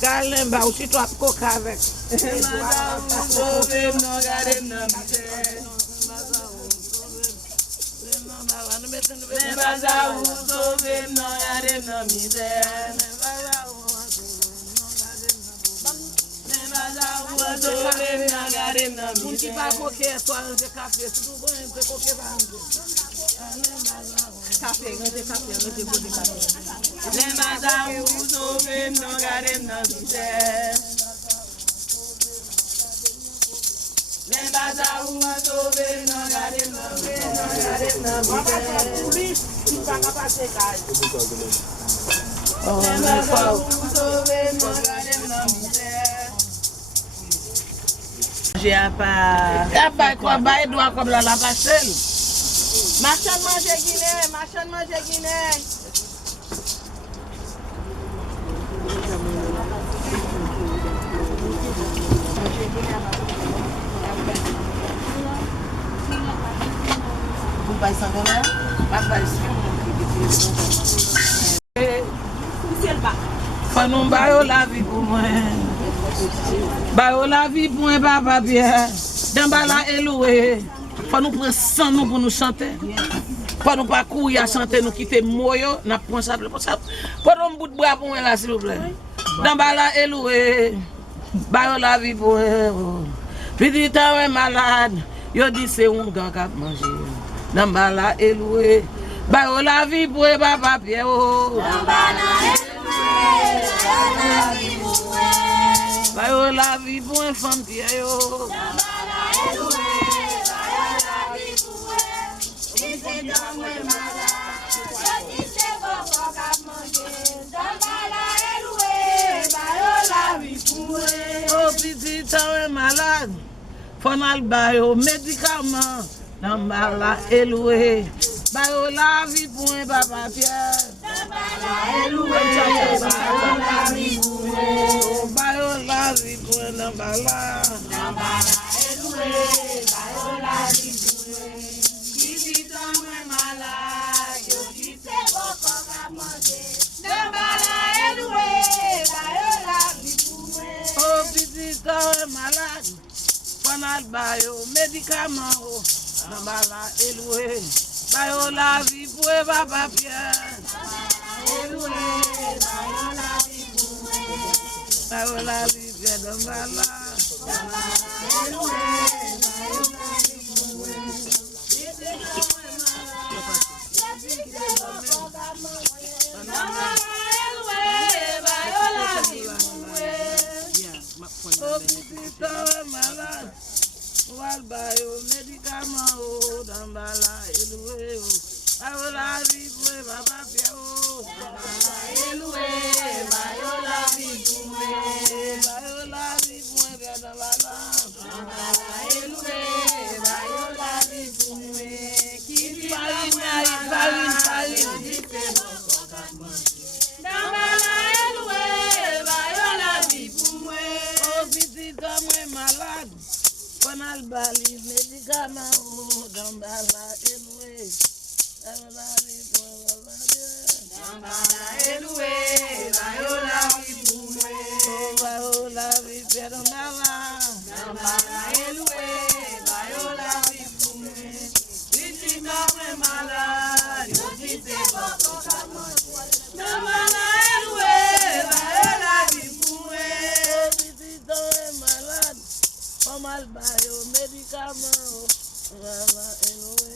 Kalemba aussi toi coca avec. J'ai pas quoi bail doit comme la pastel. Machin manger Guinée. Vous payez $100? Pas faut nous bailler la vie pour moi. Bailler la vie pour moi, papa Pierre. Dans bala éloué. Faut nous prendre 100 nous pour nous chanter. Faut nous pas courir à chanter, nous quitter moyo, n'a prend ça pour ça. Pour un bout de bois pour moi là s'il vous plaît. Dans bala éloué. Bailler la vie pour moi. Petit temps est malade. Yo dit c'est un gars qui a mangé. Dans bala éloué. Bailler la vie pour papa Pierre. Dans bala la vie pour une femme qui est yo. Oh petit temps malade, faut n'al bayo médicament. Dans la éloué, bayo la vie pour un papa Pierre. Bayo la vie pour un nambala. Petit temps malade, yo qui te boko ka manger. Nambala éloué, bayo la vie pour un. Oh petit temps malade, faut bayo médicament. Nambala éloué, bayo la vie pour un papa Pierre. Bayo la vie Pierre Nambala. Bayo médicament oh Nambala éloué bayo la vie pour papa Pierre oh éloué bayo la vie pour bayo la vie pour Pierre Nambala éloué bayo la vie pour qui farine mal bali médicament dans bala éloué. La vie pour Dambala éloué, bayola vie pour moi. la vie pour Dambala éloué, bayola vie pour moi. Petit homme malade, yo dit c'est bon pour ta manger. Dambala éloué, bayola vie pour moi. Petit homme malade, pas mal bayo médicament. La éloué.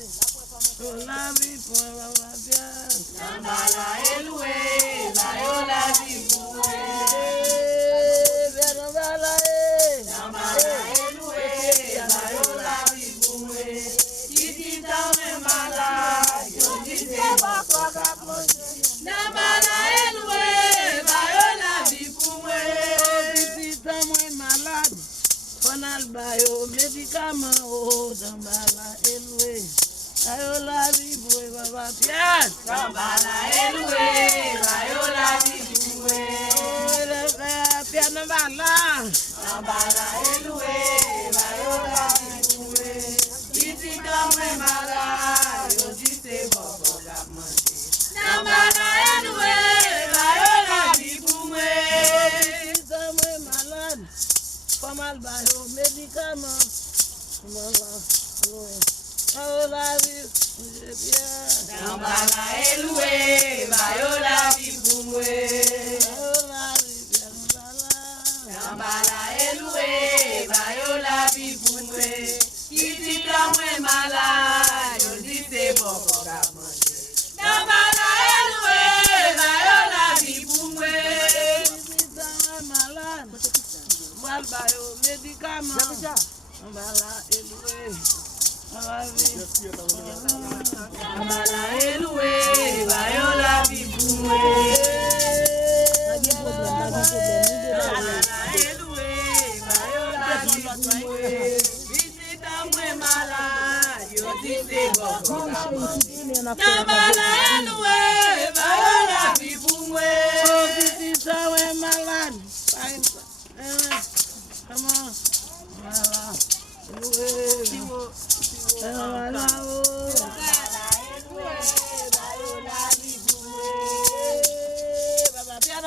La vie pour bien. Dambala éloué, bayola vie pour moi. Dambala éloué, bayola vie pour moi. Petit homme malade, yo dit c'est bon pour ta manger. Dambala éloué, bayola vie pour moi. Petit homme malade, panal bayo médicament. Dambala éloué. Ayo la vie pour papa Pierre. Dambala éloué, bayola vie pour moi. Pierre Dambala. Dambala éloué, bayola vie pour moi. Petit homme malade, yo dit c'est bon pour la manger. Dambala éloué, bayola vie pour moi. Petit homme malade, pas mal bayo médicament. Ayo la vie, Pierre. Dambala éloué, bayola vie pour moi. Ayo la vie, Pierre Dambala. Dambala éloué, bayola vie pour moi. Petit homme malade, yo dit c'est bon pour la manger. Dambala éloué, bayola vie pour moi. Petit homme malade, mal bayo médicament. Dambala éloué. Dambala éloué, bayola vie pour moi. Dambala éloué, bayola vie pour moi. Petit homme malade, yo dit c'est bon pour la manger. Dambala éloué, bayola vie pour moi. Petit homme malade, come on,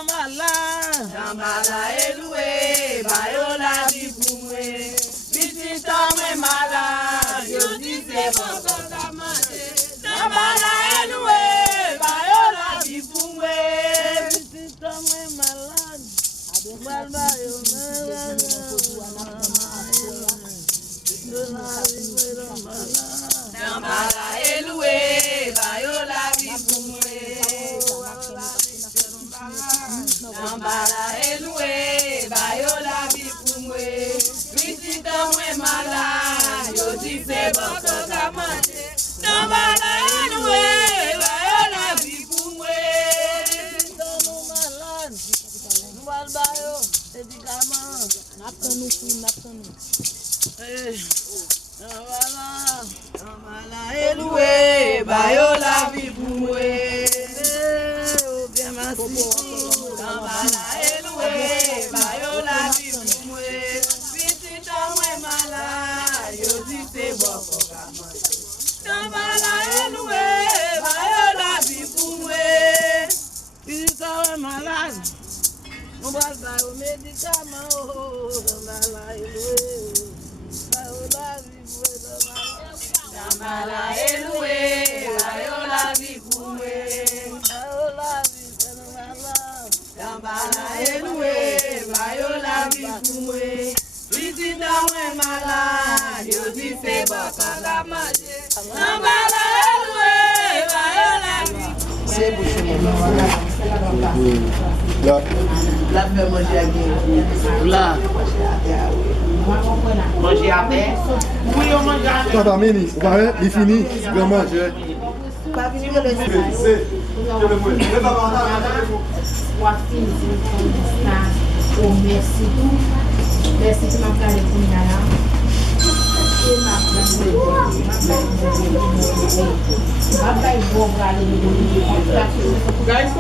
voilà. Dambala éloué, bayola vie pour moi. Petit homme malade, yo dit c'est bon pour la manger. Dambala éloué, bayola vie pour moi. Petit homme malade, mal bayo Dambala éloué, bayola vie pour moi. Dambala éloué, bayola vie pour moi. Petit homme malade, yo dit c'est bon pour la manger. Dambala éloué, bayola vie pour moi. Petit homme malade, mal bayo médicament. Dambala éloué, bayola vie pour moi. Dambala éloué, bayola vie pour moi. Petit homme malade, yo dit c'est bon pour la manger. Dambala éloué, bayola vie pour moi. Petit homme malade, on va le médicament. Dambala éloué, bayola vie pour Dambala éloué, bayola vie pour moi. Dambala éloué, bayola vie pour moi. Petit homme malade, yo dit c'est bon pour la manger. Dambala éloué, bayola vie pour moi. C'est bouché mon La fait manger à qui? Là. Manger à terre? Oui, on mange à terre. Tata Mini, vous voyez, il finit, je vais manger. Pas fini le Merci de m'appeler pour Guys,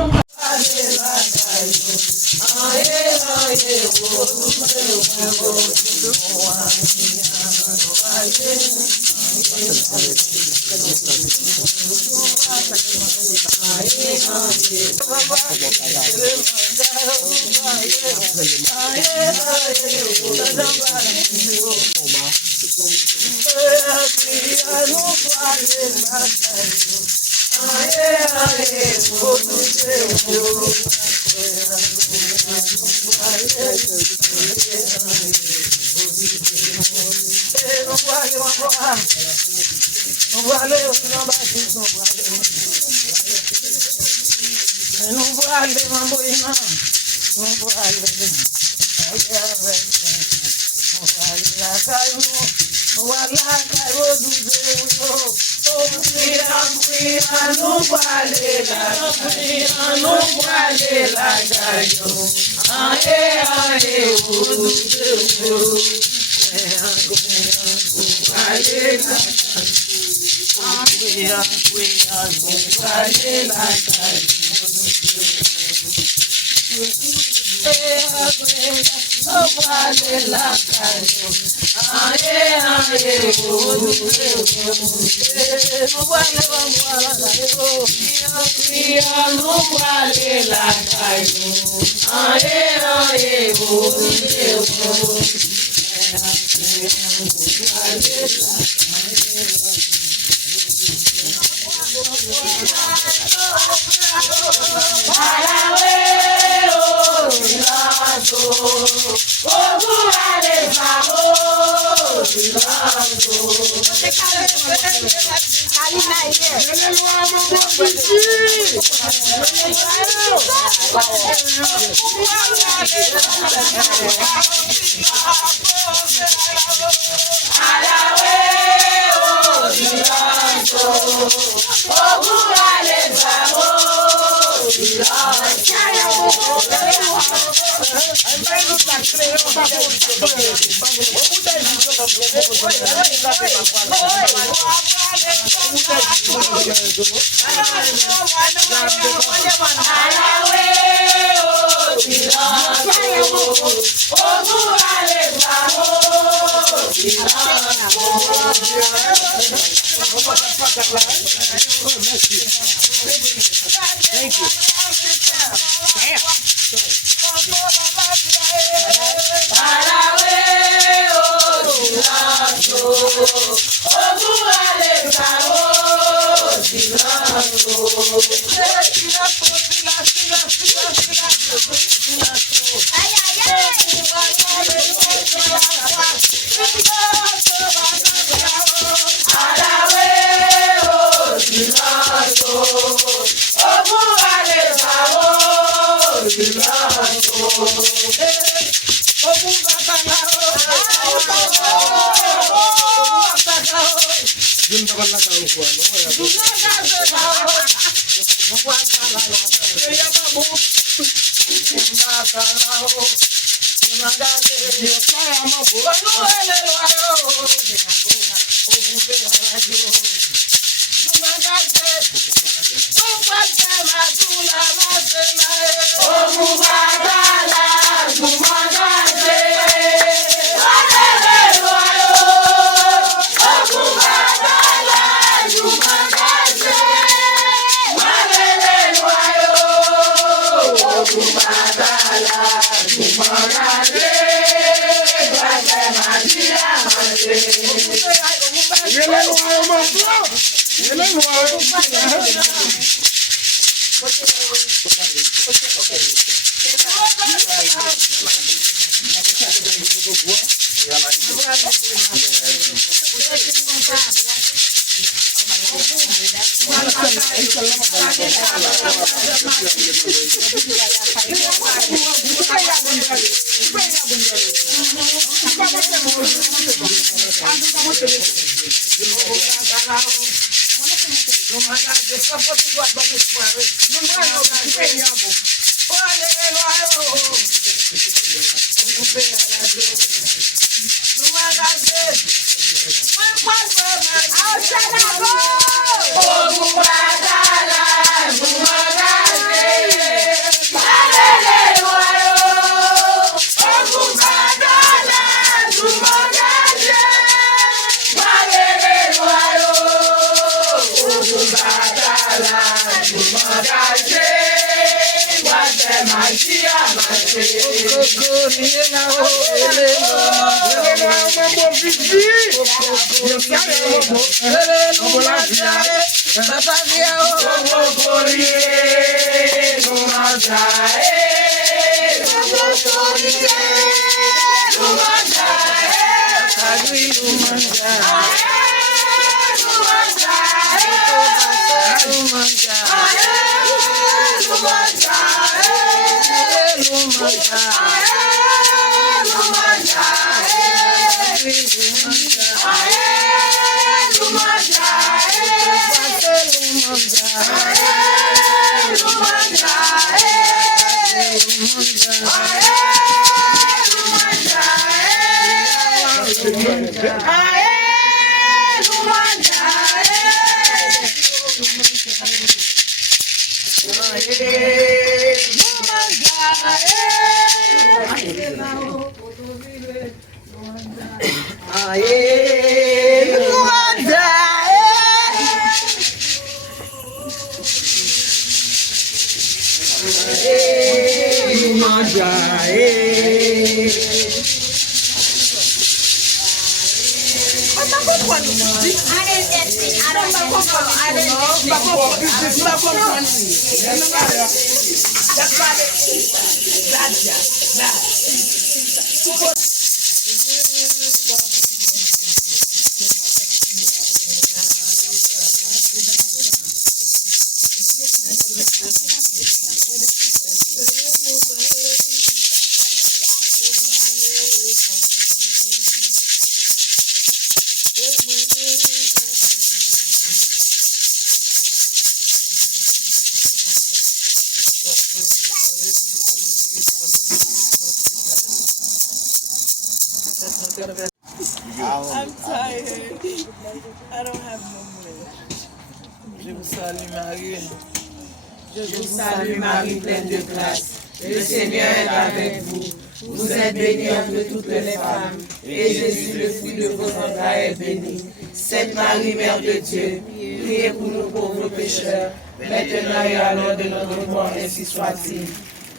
I'm tired. I don't have no more. Je vous salue Marie. Je vous salue Marie, pleine de grâce. Le Seigneur est avec vous. Vous êtes bénie entre toutes les femmes. Et Jésus, le fruit de vos entrailles, est béni. Sainte Marie, Mère de Dieu, priez pour nous pauvres pécheurs, maintenant et à l'heure de notre mort, ainsi soit-il.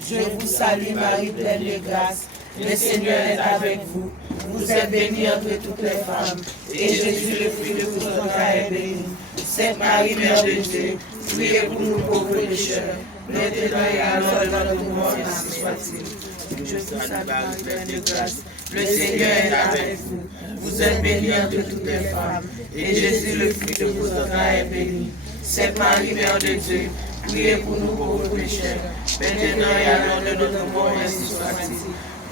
Je vous salue Marie, pleine de grâce. Le Seigneur est avec vous. Vous êtes bénie entre toutes les femmes. Et Jésus, le fruit de vos entrailles, est béni. Sainte Marie, Mère de Dieu, priez pour nous pauvres pécheurs, maintenant et à l'heure de notre mort, ainsi soit-il. Je vous salue Marie, pleine de grâce. Le Seigneur est avec vous. Vous êtes bénie entre toutes les femmes. Et Jésus, le fruit de vos entrailles, est béni. Sainte Marie, Mère de Dieu, priez pour nous pauvres pécheurs, maintenant et à l'heure de notre mort, ainsi soit-il.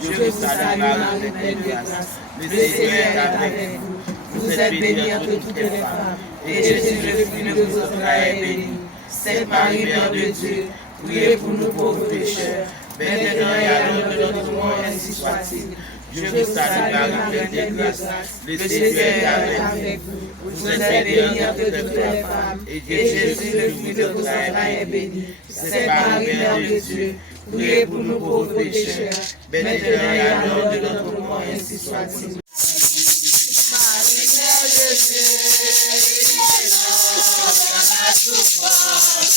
Je vous salue Marie, pleine de grâce. Le Seigneur est avec vous. Vous êtes bénie entre toutes les femmes. Et Jésus, le fruit de vos entrailles, est béni. Sainte Marie, Mère de Dieu, priez pour nous pauvres pécheurs, maintenant et à l'heure de notre mort, ainsi soit-il. Je vous salue Marie, pleine de grâce. Le Seigneur est avec vous. Vous êtes bénie entre toutes les femmes. Et Jésus, le fruit de vos entrailles, est béni. Sainte Marie, Mère de Dieu, priez pour nous pauvres pécheurs, maintenant et à l'heure de notre mort, ainsi soit-il. Marie, Mère de Dieu, la souffrance,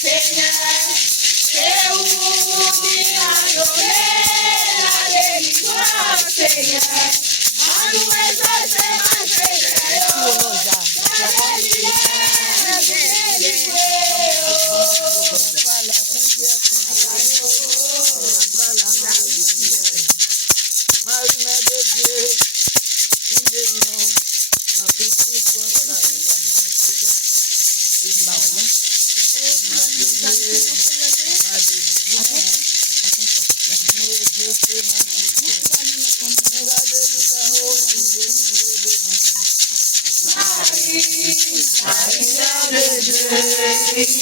Seigneur, c'est vous qui m'a donné la délivrance, Seigneur. On nous exauce mal, Seigneur, la délivrer, vous délivrer. Marie, Mère de Dieu, priez-nous dans toutes les circonstances. Yo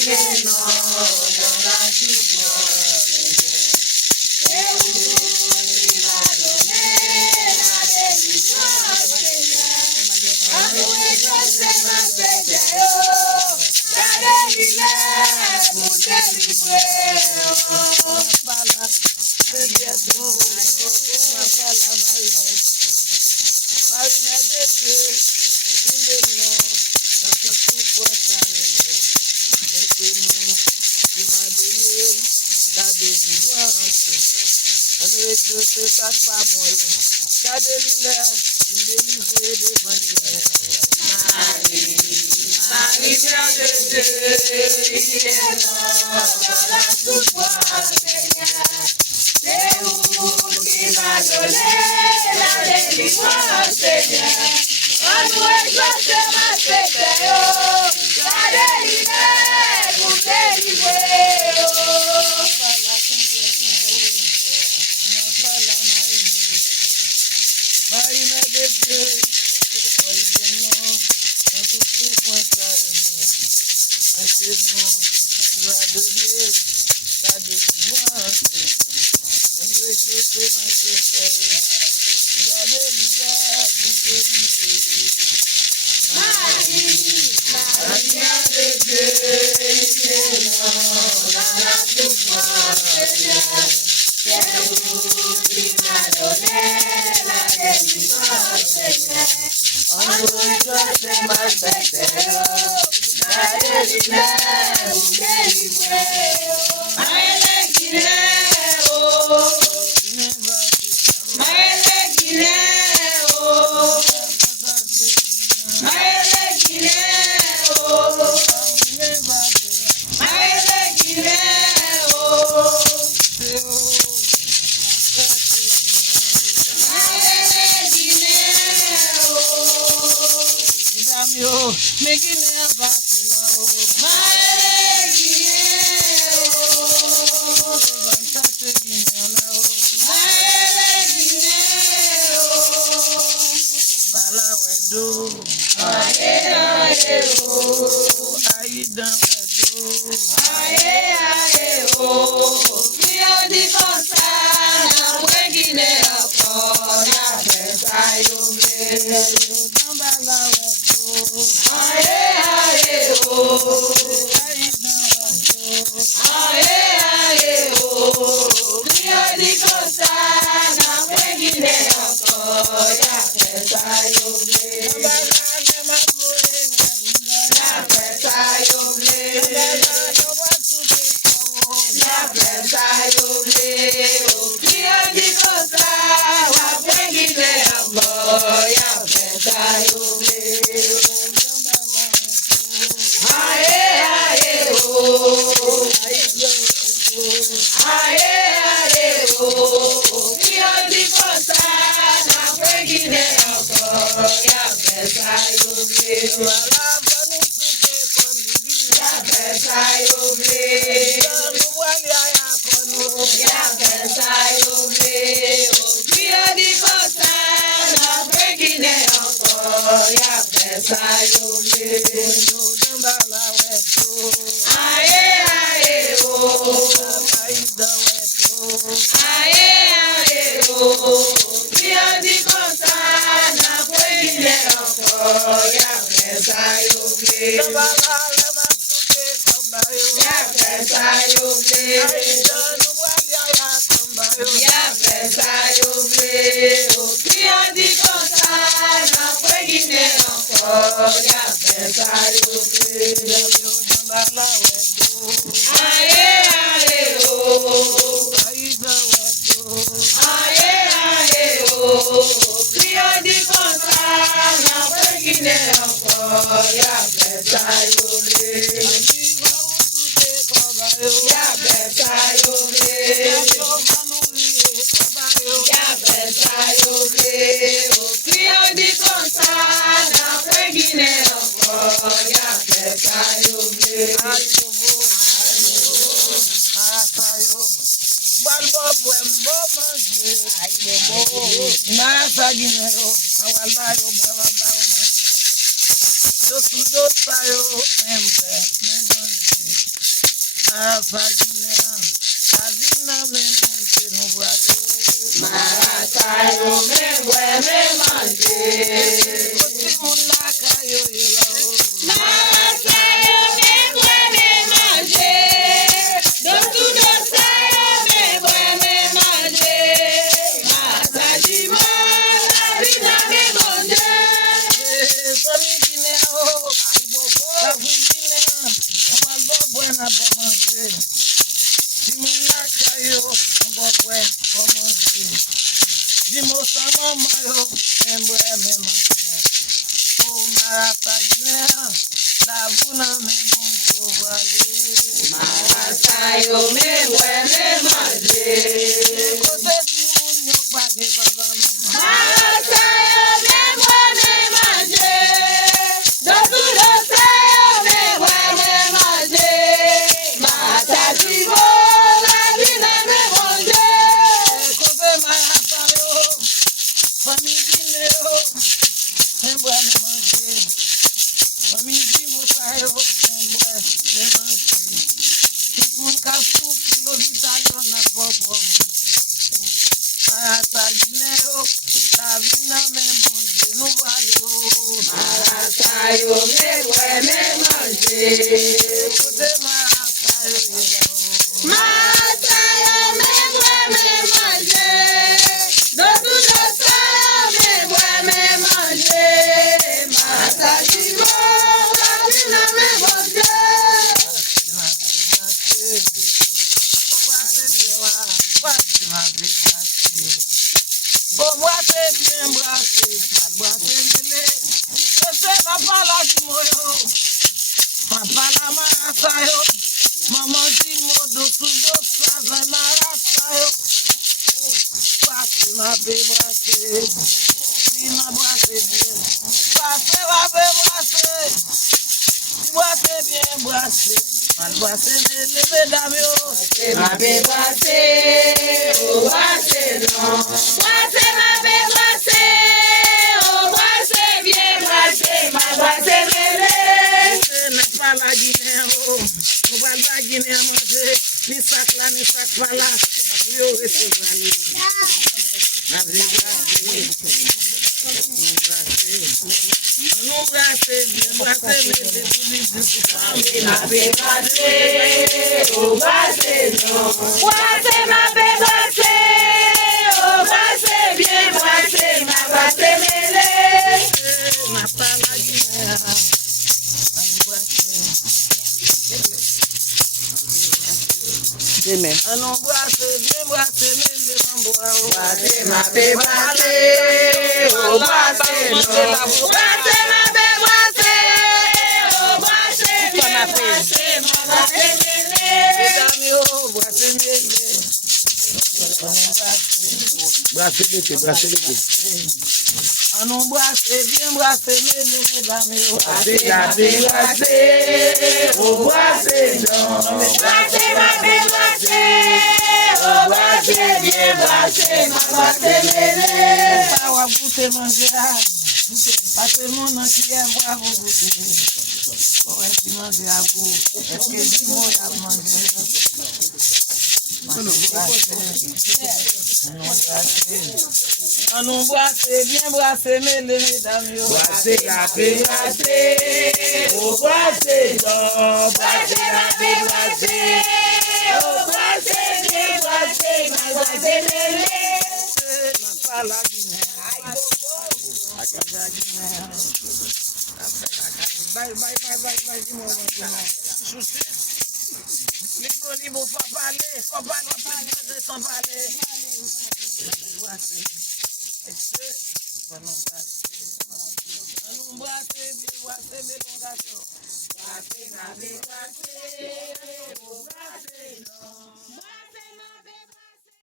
Brasser,